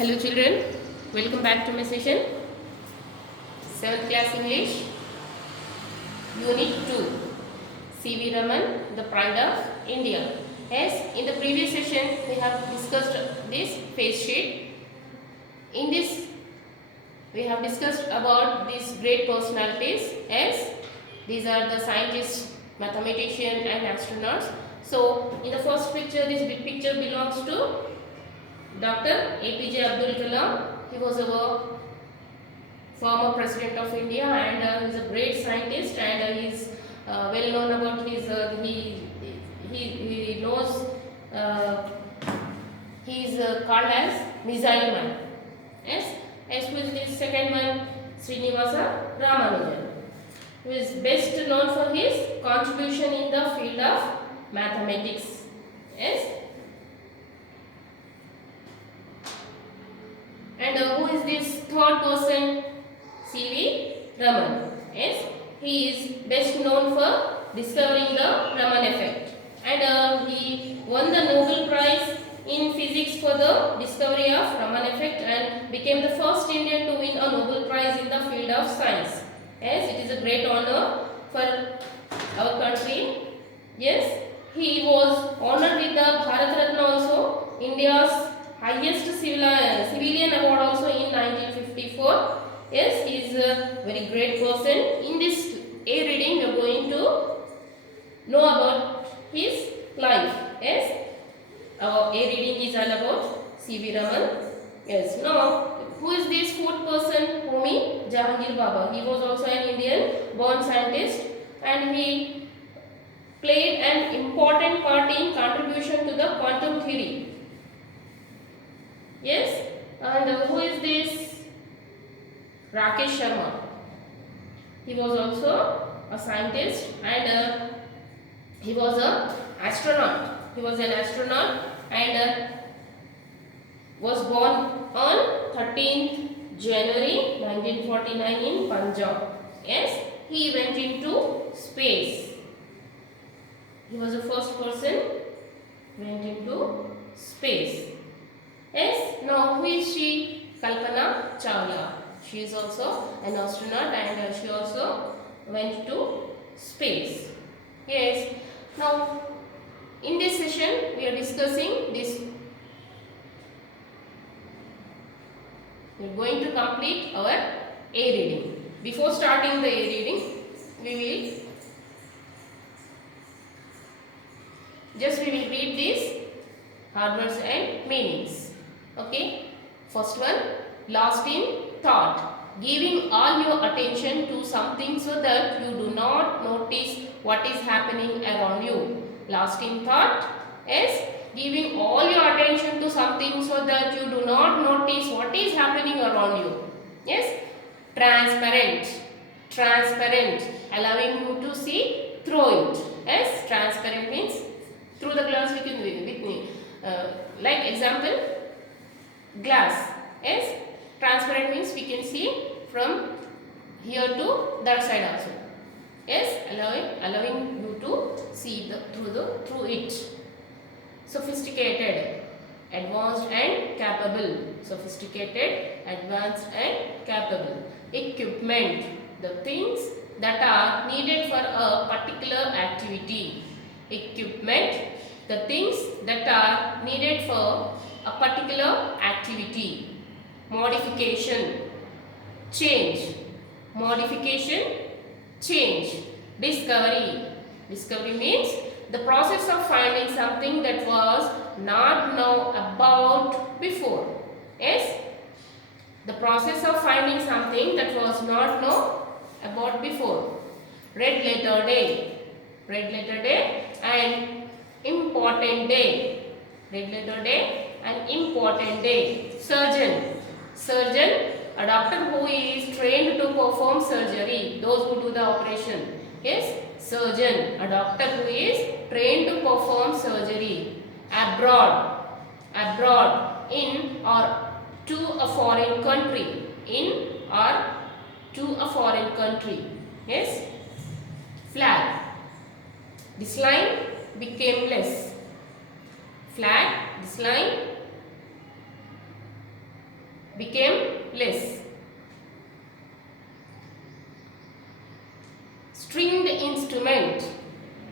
Hello children, welcome back to my session. 7th class English, Unit 2, C.V. Raman, the Pride of India. Yes, in the previous session we have discussed this face sheet. In this we have discussed about these great personalities. Yes, these are the scientists, mathematicians and astronauts. So in the first picture, this big picture belongs to Dr. APJ Abdul Kalam. He was a former president of India and he is a great scientist, and he is well known about his he knows he is called as Missile Man. Yes, as who is the second one, Srinivasa Ramanujan, who is best known for his contribution in the field of mathematics. Yes. And who is this third person? C.V. Raman. Yes, he is best known for discovering the Raman effect, and he won the Nobel Prize in physics for the discovery of Raman effect and became the first Indian to win a Nobel Prize in the field of science. Yes, it is a great honor for our country. Yes, he was honored with the Bharat Ratna also, India's highest civilian award also in 1954. Yes, he is a very great person. In this A reading, we are going to know about his life. Yes, our A reading is all about C.V. Raman. Yes, now who is this fourth person? Homi Jahangir Baba. He was also an Indian born scientist, and he played an important part in contribution to the quantum theory. Yes, and who is this? Rakesh Sharma. He was also a scientist, and he was an astronaut. He was an astronaut and was born on 13th January 1949 in Punjab. Yes, he went into space. He was the first person went into space. Yes, now who is she? Kalpana Chawla. She is also an astronaut, and she also went to space. Yes, now in this session we are discussing this. We are going to complete our A reading. Before starting the A reading, we will read these hard words and meanings. Okay, first one, lost in thought, giving all your attention to something so that you do not notice what is happening around you. Lost in thought is giving all your attention to something so that you do not notice what is happening around you. Yes, transparent, allowing you to see through it. Yes, transparent means through the glass we can with me. Like example, glass. Yes, transparent means we can see from here to that side also. Yes, allowing you to see through it. Sophisticated, advanced and capable. Sophisticated, advanced and capable. Equipment, the things that are needed for a particular activity. Equipment, the things that are needed for a particular activity. Modification, change. Modification, change. Discovery means the process of finding something that was not known about before. Yes, the process of finding something that was not known about before. Red letter day and important day. Red letter day and important day. Surgeon, a doctor who is trained to perform surgery, those who do the operation. Yes, surgeon, a doctor who is trained to perform surgery. Abroad, in or to a foreign country. In or to a foreign country. Yes, flag, this line became less. Flag, this line became less. Stringed instrument.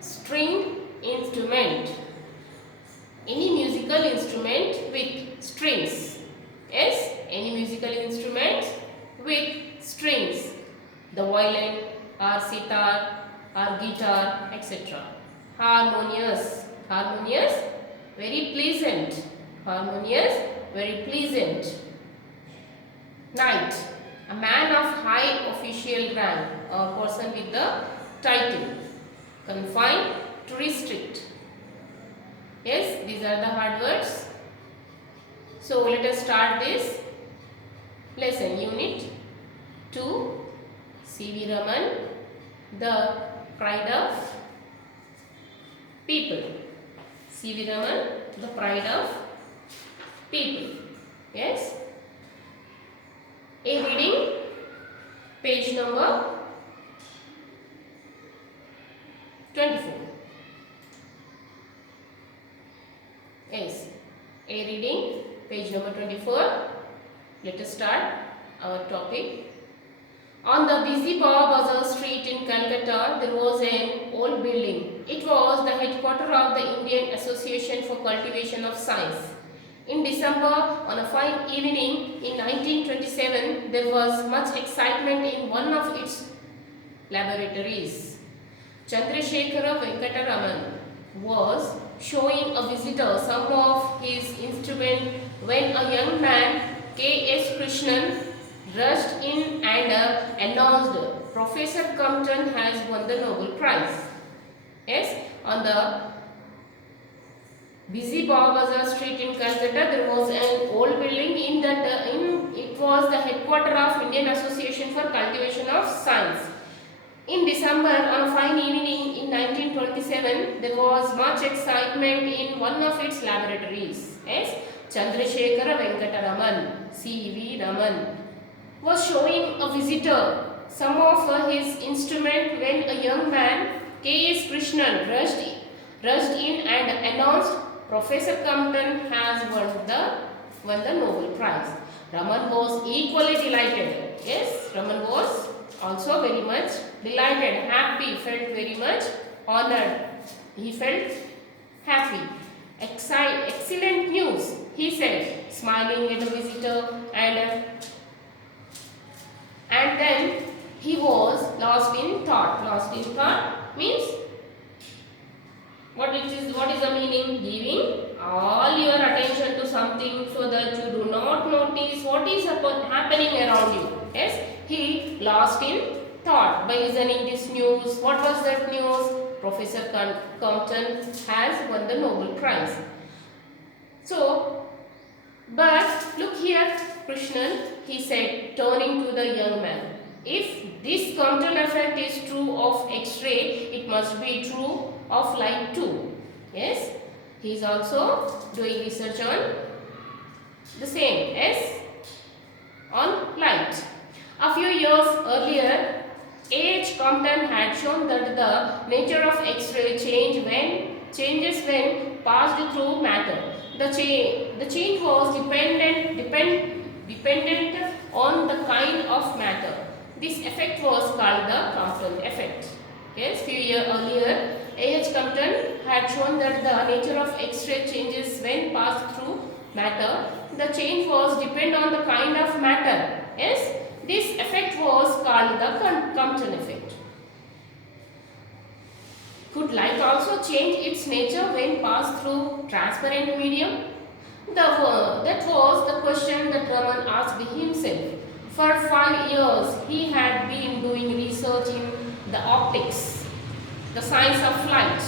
Stringed instrument. Any musical instrument with strings. Yes, any musical instrument with strings. The violin or sitar or guitar, etc. Harmonious. Harmonious, very pleasant. Harmonious, very pleasant. Knight, a man of high official rank or person with the title. Confine, to restrict. Yes, these are the hard words. So let us start this lesson. Unit 2, C.V. Raman, the pride of people. C.V. Raman, the pride of people. Yes. A reading, page number 24. Yes, a reading, page number 24. Let us start our topic. On the busy Baba Bazar street in Calcutta, there was an old building. It was the headquarters of the Indian Association for Cultivation of Science. In December, on a fine evening in 1927, there was much excitement in one of its laboratories. Chandrasekhara Venkata Raman was showing a visitor some of his instruments when a young man, K.S. Krishnan, rushed in and announced, Professor Compton has won the Nobel Prize. Yes, on the busy Baba Bazar street in Calcutta, there was an old building in that it was the headquarters of Indian Association for Cultivation of Science. In December, on a fine evening in 1927, there was much excitement in one of its laboratories. Yes, Chandrasekhara Venkata Raman, C.V. Raman, was showing a visitor some of his instruments when a young man, K.S. Krishnan, rushed in and announced, Professor Compton has won the Nobel Prize. Raman was equally delighted. Yes, Raman was also very much delighted, happy, felt very much honored. He felt happy. Excellent news, he said, smiling at the visitor, and then he was lost in thought. Lost in thought means what is the meaning? Giving all your attention to something so that you do not notice what is happening around you. Yes, he lost in thought by listening this news. What was that news? Professor Compton has won the Nobel Prize. So, but look here, Krishnan, he said, turning to the young man. If this Compton effect is true of X-ray, it must be true of light too. Yes, he is also doing research on the same, yes, on light. A few years earlier, H. Compton had shown that the nature of X-ray changes when passed through matter. The change was dependent on the kind of matter. This effect was called the Compton effect. Yes, few years earlier, A.H. Compton had shown that the nature of X-ray changes when passed through matter. The change was dependent on the kind of matter. Yes, this effect was called the Compton effect. Could light also change its nature when passed through transparent medium? That was the question that Raman asked himself. For 5 years, he had been doing research in the optics, the science of light.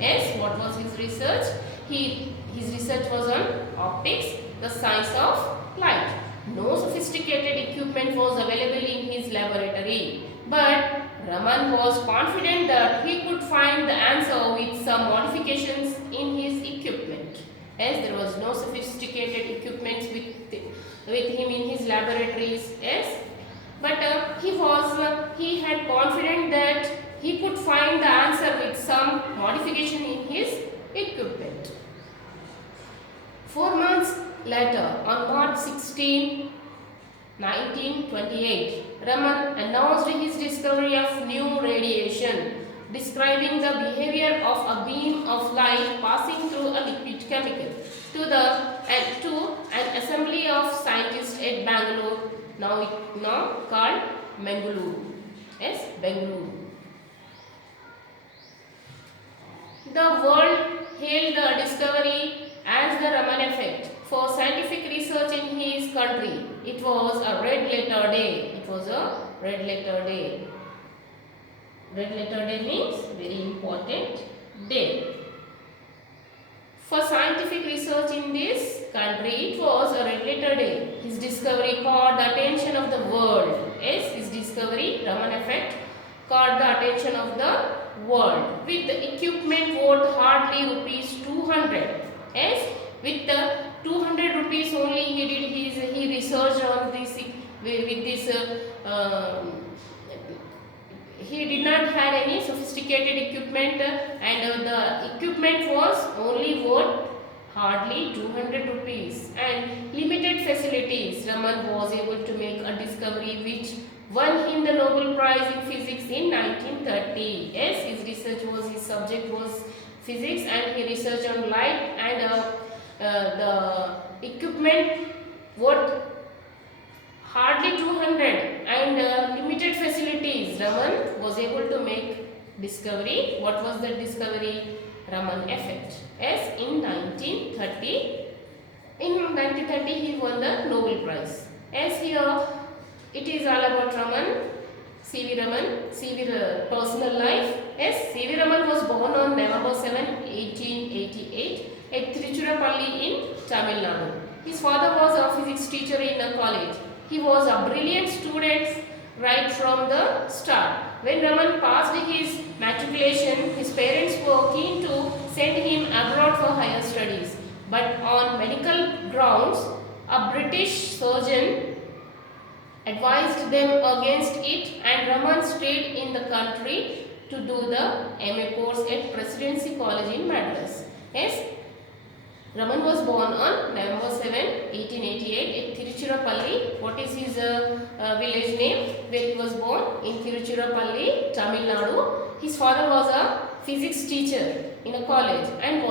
Yes, what was his research? His research was on optics, the science of light. No sophisticated equipment was available in his laboratory, but Raman was confident that he could find the answer with some modifications in his equipment. As there was no sophisticated equipment with him in his laboratories, yes, but he had confidence that he could find the answer with some modification in his equipment. 4 months later, on March 16, 1928, Raman announced his discovery of new radiation, describing the behavior of a beam of light passing through a liquid chemical to an assembly of scientists at Bangalore, now called Bengaluru. Yes, Bengaluru. The world hailed the discovery as the Raman effect. For scientific research in his country, it was a red letter day. It was a red letter day. Red letter day means very important day. For scientific research in this country, it was a red letter day. His discovery caught the attention of the world. Yes, his discovery, Raman effect, caught the attention of the world. With the equipment worth hardly rupees 200. Yes, with the 200 rupees only he researched on this with this he did not had any sophisticated equipment and the equipment was only worth hardly 200 rupees and limited facilities. Raman was able to make a discovery which won him the Nobel Prize in Physics in 1930. Yes, his subject was physics and he researched on light and the equipment worth hardly 200 and limited facilities. Raman was able to make discovery. What was the discovery? Raman effect. Yes, in 1930. In 1930 he won the Nobel Prize. As here it is all about Raman, C.V. Raman, personal life. Yes, C.V. Raman was born on November 7, 1888 at Tiruchirappalli in Tamil Nadu. His father was a physics teacher in a college. He was a brilliant student right from the start. When Raman passed his matriculation, his parents were keen to send him abroad for higher studies. But on medical grounds, a British surgeon advised them against it and Raman stayed in the country to do the MA course at Presidency College in Madras. Yes, Raman was born on November 7, 1888 at Tiruchirappalli. What is his village name where he was born? In Tiruchirappalli, Tamil Nadu. His father was a physics teacher in a college and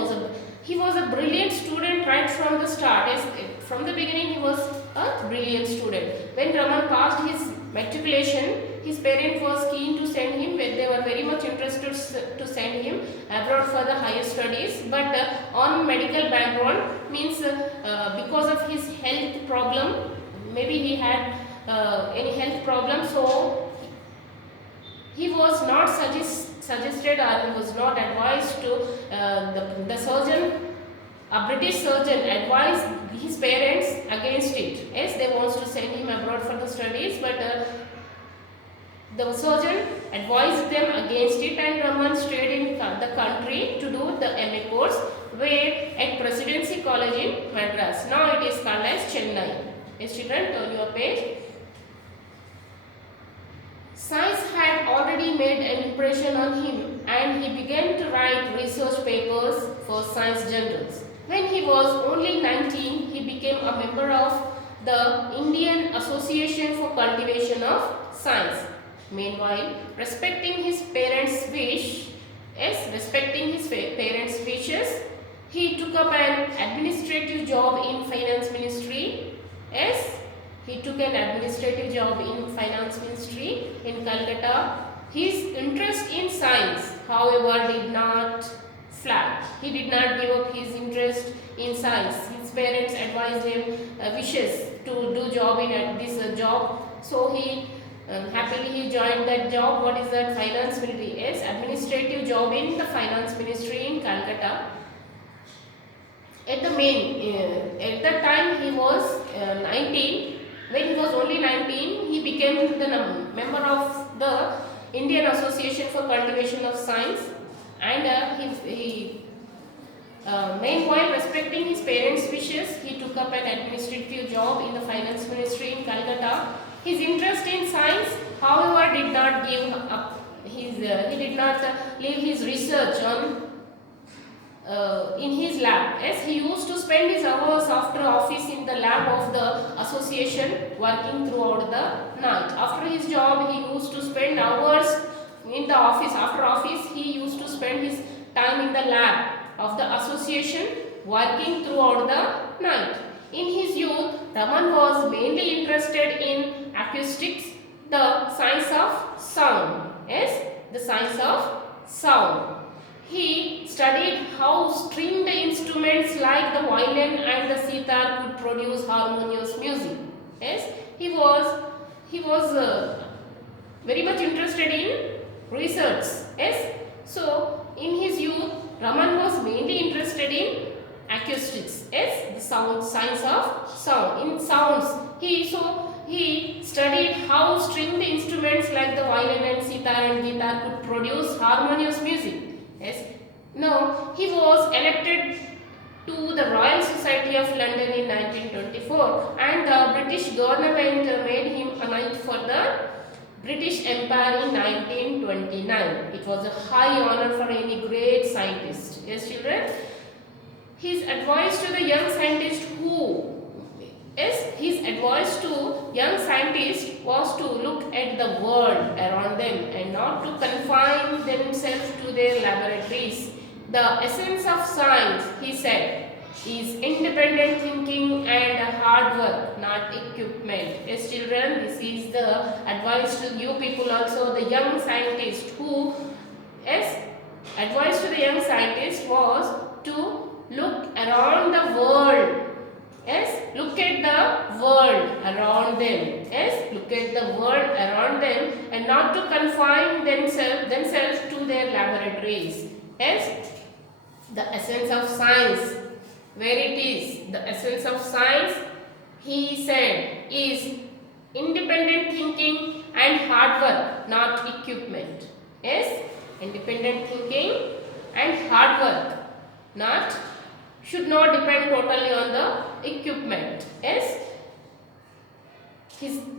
he was a brilliant student right from the start. From the beginning he was a brilliant student. When Raman passed his matriculation, his parents was keen to send him, they were very much interested to send him abroad for the higher studies, but on medical background means because of his health problem, maybe he had any health problem, so he was not suggested or he was not advised to the surgeon. A British surgeon advised his parents against it. Yes, they wants to send him abroad for the studies, but the surgeon advised them against it and Raman stayed in the country to do the MA course where at Presidency College in Madras. Now it is called as Chennai. Yes, children, turn your page. Science had already made an impression on him and he began to write research papers for science journals. When he was only 19, he became a member of the Indian Association for Cultivation of Science. Meanwhile, respecting his parents' wishes, he took up an administrative job in finance ministry. Yes, he took an administrative job in finance ministry in Calcutta. His interest in science, however, did not flag. He did not give up his interest in science. His parents advised him wishes to do job in this job. So he happily he joined that job. What is that? Finance ministry. Yes, administrative job in the finance ministry in Calcutta. At that time he was 19. When he was only 19, he became the member of the Indian Association for Cultivation of Science, and meanwhile respecting his parents' wishes, he took up an administrative job in the finance ministry in Calcutta. His interest in science, however, did not give up. He did not leave his research on in his lab. As he used to spend his hours after office in the lab of the association working throughout the night. After his job, he used to spend hours in the office. After office, he used to spend his time in the lab of the association working throughout the night. In his youth, Raman was mainly interested in acoustics, the science of sound. Yes, the science of sound. He studied how stringed instruments like the violin and the sitar could produce harmonious music. Yes, he was very much interested in research. Yes, so in his youth, Raman was mainly interested in acoustics. Yes, the sound, science of sound. In sounds, he studied how stringed instruments like the violin and sitar and guitar could produce harmonious music. Yes. Now he was elected to the Royal Society of London in 1924, and the British government made him a knight for the British Empire in 1929. It was a high honor for any great scientist. Yes, children. His advice to the young scientist his advice to young scientists was to look at the world around them and not to confine themselves to their laboratories. The essence of science, he said, is independent thinking and hard work, not equipment. Yes, children, this is the advice to you people also, the young scientist advice to the young scientist was to look around the world. Yes, look at the world around them. Yes, look at the world around them and not to confine themselves to their laboratories. Yes, the essence of science, where it is, the essence of science, he said, is independent thinking and hard work, not equipment. Yes, independent thinking and hard work, should not depend totally on the equipment. Yes,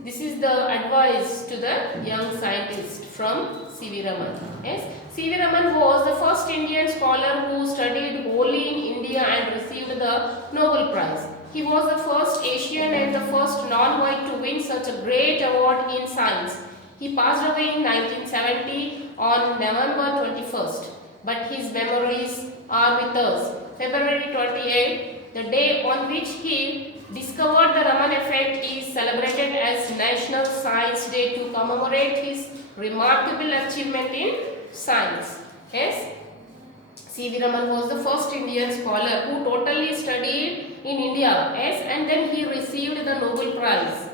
this is the advice to the young scientist from C.V. Raman. Yes, C.V. Raman was the first Indian scholar who studied wholly in India and received the Nobel Prize. He was the first Asian and the first non-white to win such a great award in science. He passed away in 1970 on November 21st, but his memories are with us. February 28, the day on which he discovered the Raman effect, is celebrated as National Science Day to commemorate his remarkable achievement in science. Yes, C.V. Raman was the first Indian scholar who totally studied in India. Yes, and then he received the Nobel Prize.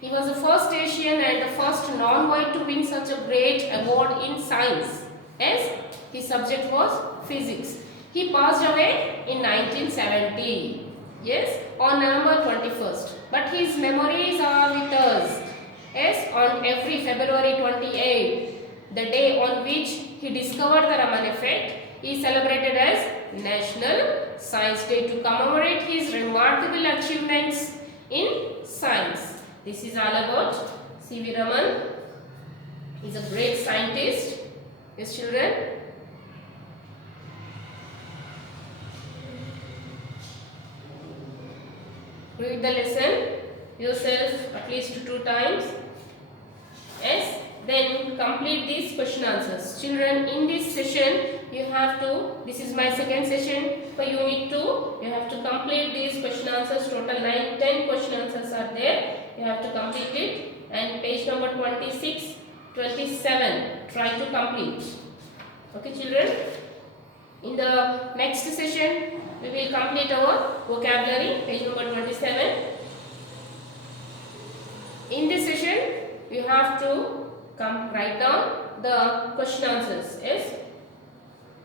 He was the first Asian and the first non-white to win such a great award in science. Yes, his subject was physics. He passed away in 1970. Yes, on November 21st. But his memories are with us. Yes, on every February 28, the day on which he discovered the Raman effect, is celebrated as National Science Day to commemorate his remarkable achievements in science. This is all about C.V. Raman. He is a great scientist. Yes, children. Read the lesson yourself at least 2 times. Yes, then complete these question answers. Children, in this session you have to, this is my second session for unit 2, you have to complete these question answers. Total 10 question answers are there. You have to complete it, and page number 26, 27 try to complete. Okay, children, in the next session we will complete our vocabulary, page number 27. In this session you have to write down the question answers. Yes,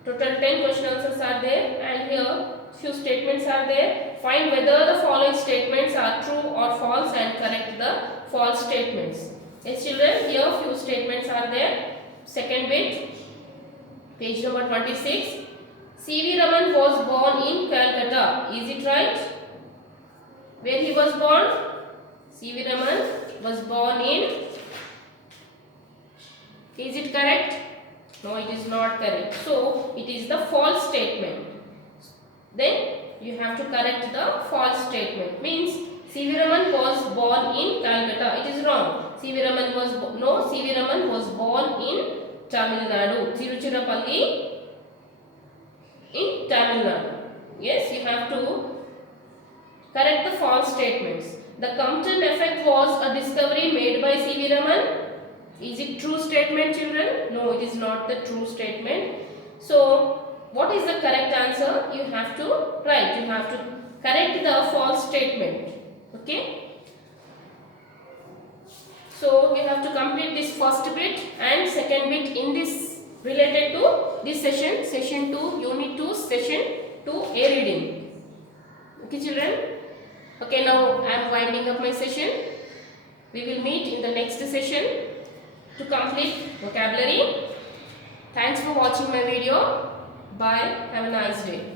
total 10 question answers are there, and here few statements are there. Find whether the following statements are true or false and correct the false statements. Yes, children, here few statements are there. Second bit, page number 26. C.V. Raman was born in Calcutta. Is it right? Where he was born? C.V. Raman was born in. Is it correct? No, it is not correct. So, it is the false statement. Then, you have to correct the false statement. Means, C.V. Raman was born in Calcutta. It is wrong. C.V. Raman was no. C.V. Raman was born in Tamil Nadu, Tiruchirappalli in Tamil Nadu. Yes, you have to correct the false statements. The Compton effect was a discovery made by C.V. Raman. Is it true statement, children? No, it is not the true statement. So, what is the correct answer? You have to write. You have to correct the false statement. Okay. So, you have to complete this first bit and second bit in this related to this session, session 2, unit 2, session 2, A reading. Okay, children. Okay, now I am winding up my session. We will meet in the next session to complete vocabulary. Thanks for watching my video. Bye. Have a nice day.